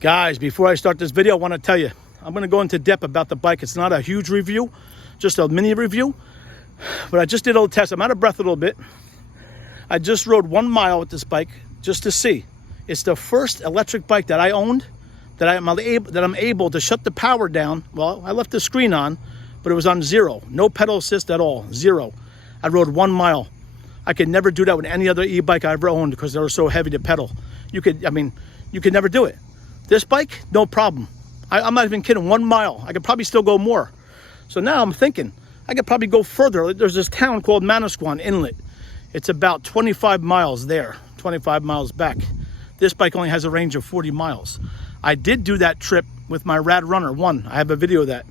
Guys, before I start this video, I want to tell you, I'm going to go into depth about the bike. It's not a huge review, just a mini review. But I just did a little test. I'm out of breath a little bit. I just rode 1 mile with this bike just to see. It's the first electric bike that I owned that I'm able to shut the power down. Well, I left the screen on, but it was on zero. No pedal assist at all, zero. I rode 1 mile. I could never do that with any other e-bike I ever owned because they were so heavy to pedal. You could never do it. This bike, no problem. I'm not even kidding, 1 mile. I could probably still go more. So now I'm thinking, I could probably go further. There's this town called Manasquan Inlet. It's about 25 miles there, 25 miles back. This bike only has a range of 40 miles. I did do that trip with my Rad Runner 1. I have a video of that.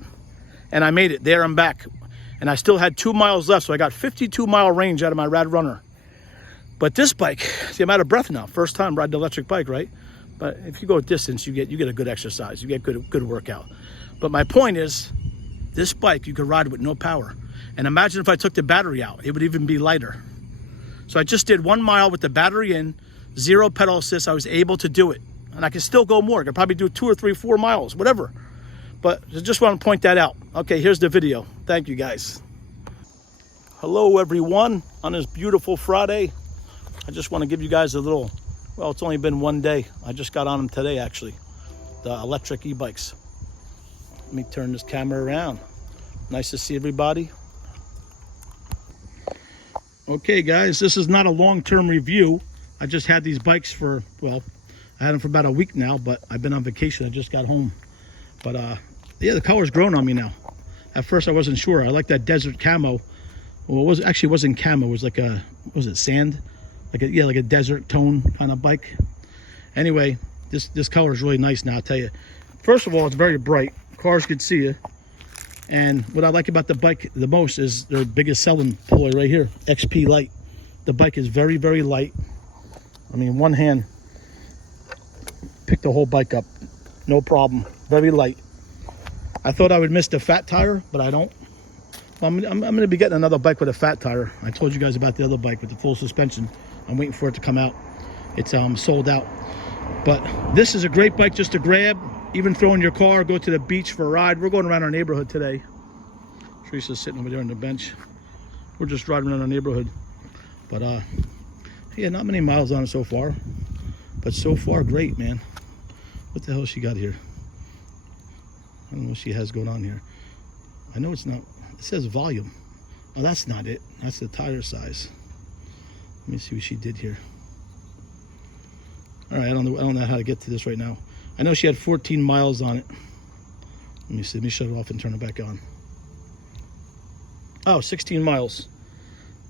And I made it there and back. And I still had 2 miles left, so I got 52-mile range out of my Rad Runner. But this bike, see, I'm out of breath now. First time riding an electric bike, right? But if you go distance, you get a good exercise. You get good workout. But my point is, this bike you could ride with no power. And imagine if I took the battery out, it would even be lighter. So I just did 1 mile with the battery in, zero pedal assist. I was able to do it. And I can still go more. I could probably do 2 or 3, 4 miles, whatever. But I just want to point that out. Okay, here's the video. Thank you, guys. Hello, everyone, on this beautiful Friday. I just want to give you guys a little, well, it's only been 1 day. I just got on them today, actually. The electric e-bikes. Let me turn this camera around. Nice to see everybody. Okay, guys, this is not a long-term review. I just had these bikes for, well, I had them for about a week now, but I've been on vacation. I just got home. But, yeah, the color's grown on me now. At first, I wasn't sure. I like that desert camo. Well, it wasn't camo. It was like a, was it sand? Like a desert tone kind of bike. Anyway, this color is really nice now, I'll tell you. First of all, it's very bright. Cars could see you. And what I like about the bike the most is their biggest selling ploy right here, XP Lite. The bike is very, very light. I mean, one hand, pick the whole bike up. No problem. Very light. I thought I would miss the fat tire, but I don't. Well, I'm going to be getting another bike with a fat tire. I told you guys about the other bike with the full suspension. I'm waiting for it to come out. It's sold out. But this is a great bike just to grab, even throw in your car, go to the beach for a ride. We're going around our neighborhood today. Teresa's sitting over there on the bench. We're just riding around our neighborhood. But yeah, not many miles on it so far. But so far, great, man. What the hell she got here? I don't know what she has going on here. I know it's not, it says volume. Oh, that's not it. That's the tire size. Let me see what she did here. All right, I don't know how to get to this right now. I know she had 14 miles on it. Let me see. Let me shut it off and turn it back on. Oh, 16 miles.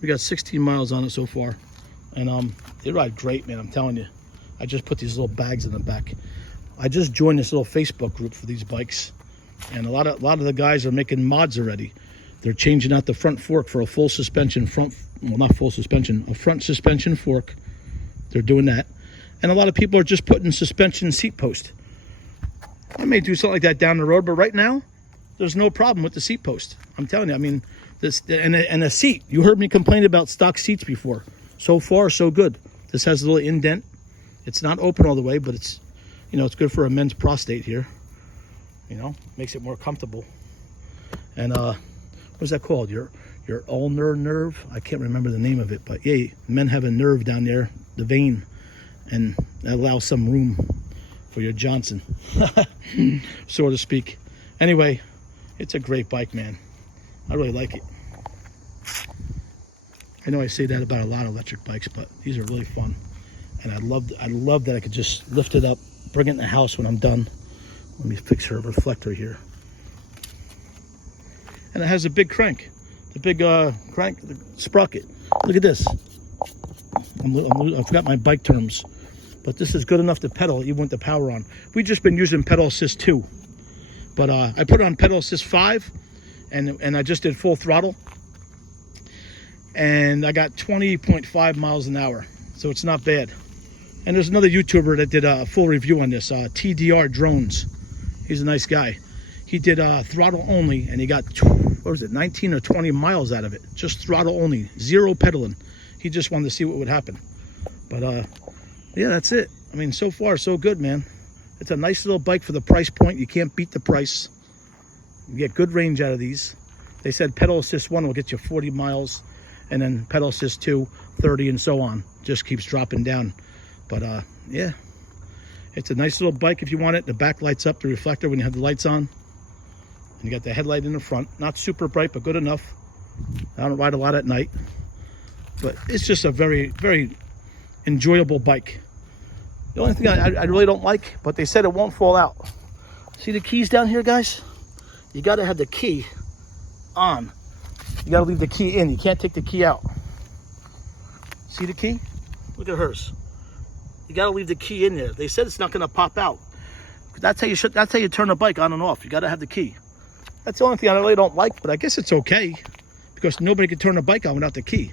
We got 16 miles on it so far. And they ride great, man, I'm telling you. I just put these little bags in the back. I just joined this little Facebook group for these bikes. And a lot of the guys are making mods already. They're changing out the front fork for a full suspension well, not full suspension, a front suspension fork. They're doing that. And a lot of people are just putting suspension seat post. I may do something like that down the road, but right now, there's no problem with the seat post. I'm telling you, I mean, this and the seat. You heard me complain about stock seats before. So far, so good. This has a little indent. It's not open all the way, but it's, you know, it's good for a men's prostate here. You know, makes it more comfortable. And what's that called? Your ulnar nerve? I can't remember the name of it, but yeah, men have a nerve down there, the vein, and that allows some room for your Johnson, so to speak. Anyway, it's a great bike, man. I really like it. I know I say that about a lot of electric bikes, but these are really fun. And I love that I could just lift it up, bring it in the house when I'm done. Let me fix her reflector here. And it has a big crank. The big crank, the sprocket. Look at this. I forgot my bike terms. But this is good enough to pedal even with the power on. We've just been using pedal assist 2. But I put it on pedal assist 5. And I just did full throttle. And I got 20.5 miles an hour. So it's not bad. And there's another YouTuber that did a full review on this. TDR Drones. He's a nice guy. He did throttle only, and he got, what was it, 19 or 20 miles out of it. Just throttle only, zero pedaling. He just wanted to see what would happen. But yeah, that's it. I mean, so far, so good, man. It's a nice little bike for the price point. You can't beat the price. You get good range out of these. They said pedal assist 1 will get you 40 miles, and then pedal assist 2, 30, and so on. Just keeps dropping down. But yeah, it's a nice little bike if you want it. The back lights up, the reflector when you have the lights on. And you got the headlight in the front. Not super bright, but good enough. I don't ride a lot at night. But it's just a very, very enjoyable bike. The only thing I really don't like, but they said it won't fall out. See the keys down here, guys? You got to have the key on. You got to leave the key in. You can't take the key out. See the key? Look at hers. You got to leave the key in there. They said it's not going to pop out. That's how you turn the bike on and off. You got to have the key. That's the only thing I really don't like, but I guess it's okay because nobody can turn the bike on without the key.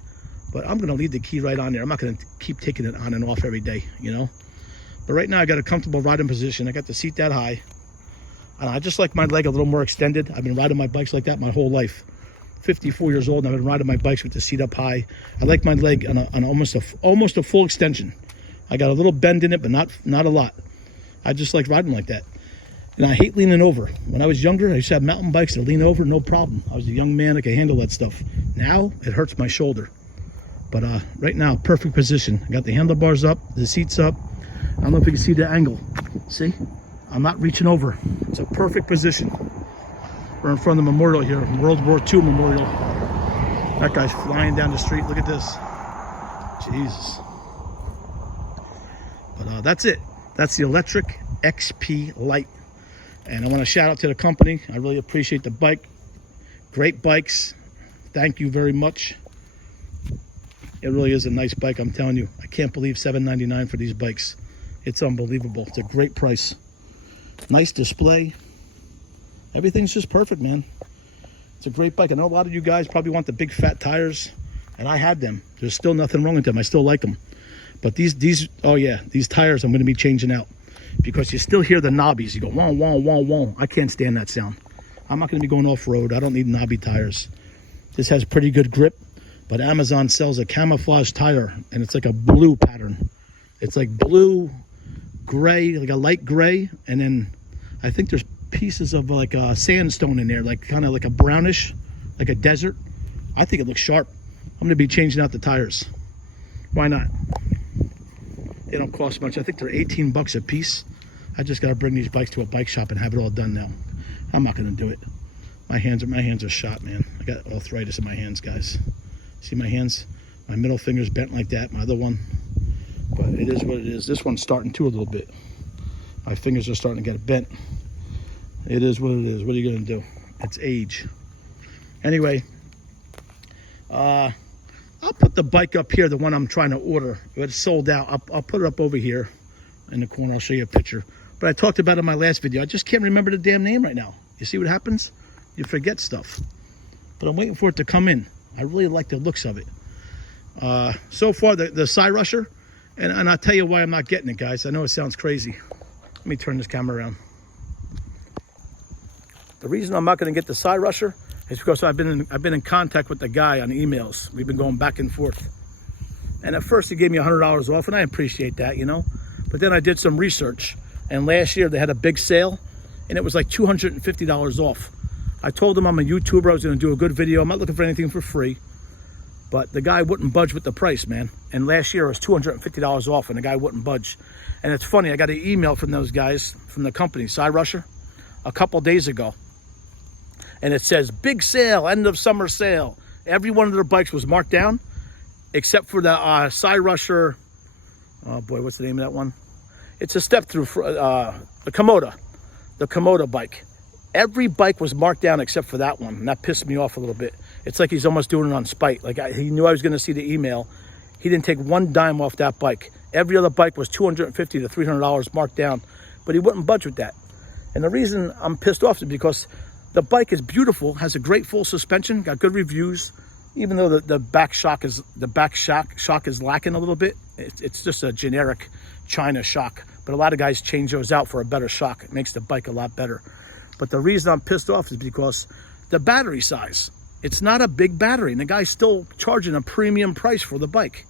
But I'm going to leave the key right on there. I'm not going to keep taking it on and off every day, you know. But right now I got a comfortable riding position. I got the seat that high. And I just like my leg a little more extended. I've been riding my bikes like that my whole life. 54 years old and I've been riding my bikes with the seat up high. I like my leg on almost a full extension. I got a little bend in it, but not a lot. I just like riding like that. And I hate leaning over. When I was younger, I used to have mountain bikes that lean over, no problem. I was a young man, I could handle that stuff. Now, it hurts my shoulder. But right now, perfect position. I got the handlebars up, the seat's up. I don't know if you can see the angle. See? I'm not reaching over. It's a perfect position. We're in front of the memorial here, World War II memorial. That guy's flying down the street. Look at this. Jesus. But that's it. That's the Lectric XP Lite. And I want to shout out to the company. I really appreciate the bike. Great bikes. Thank you very much. It really is a nice bike, I'm telling you. I can't believe $7.99 for these bikes. It's unbelievable. It's a great price. Nice display. Everything's just perfect, man. It's a great bike. I know a lot of you guys probably want the big fat tires, and I had them. There's still nothing wrong with them. I still like them. But these tires I'm going to be changing out. Because you still hear the knobbies. You go, wah, wah, wah, wah. I can't stand that sound. I'm not going to be going off-road. I don't need knobby tires. This has pretty good grip. But Amazon sells a camouflage tire. And it's like a blue pattern. It's like blue, gray, like a light gray. And then I think there's pieces of like a sandstone in there. Like kind of like a brownish, like a desert. I think it looks sharp. I'm going to be changing out the tires. Why not? They don't cost much. I think they're 18 bucks a piece. I just got to bring these bikes to a bike shop and have it all done now. I'm not going to do it. My hands are shot, man. I got arthritis in my hands, guys. See my hands? My middle finger's bent like that. My other one. But it is what it is. This one's starting to a little bit. My fingers are starting to get bent. It is what it is. What are you going to do? It's age. Anyway, I'll put the bike up here, the one I'm trying to order. It's sold out. I'll put it up over here in the corner. I'll show you a picture. But I talked about it in my last video. I just can't remember the damn name right now. You see what happens? You forget stuff. But I'm waiting for it to come in. I really like the looks of it. So far, the side rusher, and I'll tell you why I'm not getting it, guys. I know it sounds crazy. Let me turn this camera around. The reason I'm not going to get the side rusher is because I've been in contact with the guy on emails. We've been going back and forth. And at first he gave me $100 off, and I appreciate that, you know. But then I did some research, and last year they had a big sale, and it was like $250 off. I told him I'm a YouTuber. I was going to do a good video. I'm not looking for anything for free. But the guy wouldn't budge with the price, man. And last year it was $250 off, and the guy wouldn't budge. And it's funny, I got an email from those guys from the company, Side Rusher, a couple days ago. And it says, big sale, end of summer sale. Every one of their bikes was marked down, except for the Side Rusher. Oh boy, what's the name of that one? It's a step through, the Komoda bike. Every bike was marked down except for that one, and that pissed me off a little bit. It's like he's almost doing it on spite. Like he knew I was going to see the email. He didn't take one dime off that bike. Every other bike was $250 to $300 marked down, but he wouldn't budge with that. And the reason I'm pissed off is because the bike is beautiful, has a great full suspension, got good reviews. Even though the back shock is lacking a little bit, it's just a generic China shock. But a lot of guys change those out for a better shock. It makes the bike a lot better. But the reason I'm pissed off is because the battery size. It's not a big battery, and the guy's still charging a premium price for the bike.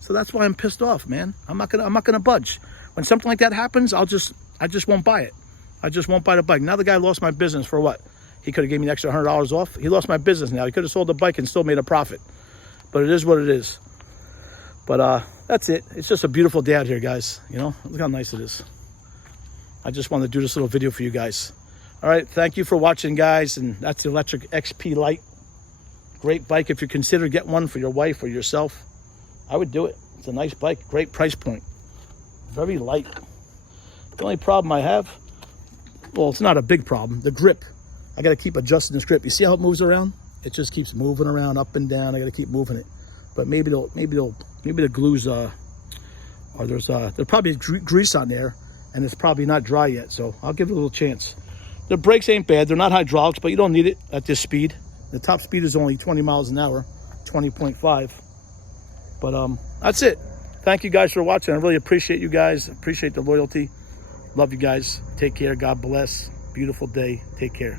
So that's why I'm pissed off, man. I'm not gonna budge. When something like that happens, I'll just I just won't buy it. I just won't buy the bike. Now the guy lost my business for what? He could have gave me an extra $100 off. He lost my business now. He could have sold the bike and still made a profit. But it is what it is. But that's it. It's just a beautiful day out here, guys. You know, look how nice it is. I just wanted to do this little video for you guys. All right, thank you for watching, guys. And that's the Lectric XP Lite. Great bike. If you consider getting one for your wife or yourself, I would do it. It's a nice bike. Great price point. Very light. The only problem I have, well, it's not a big problem. The grip. I got to keep adjusting this grip. You see how it moves around? It just keeps moving around, up and down. I got to keep moving it. But maybe the glues, or there's probably grease on there, and it's probably not dry yet. So I'll give it a little chance. The brakes ain't bad. They're not hydraulics, but you don't need it at this speed. The top speed is only 20 miles an hour, 20.5. But that's it. Thank you guys for watching. I really appreciate you guys. Appreciate the loyalty. Love you guys. Take care. God bless. Beautiful day. Take care.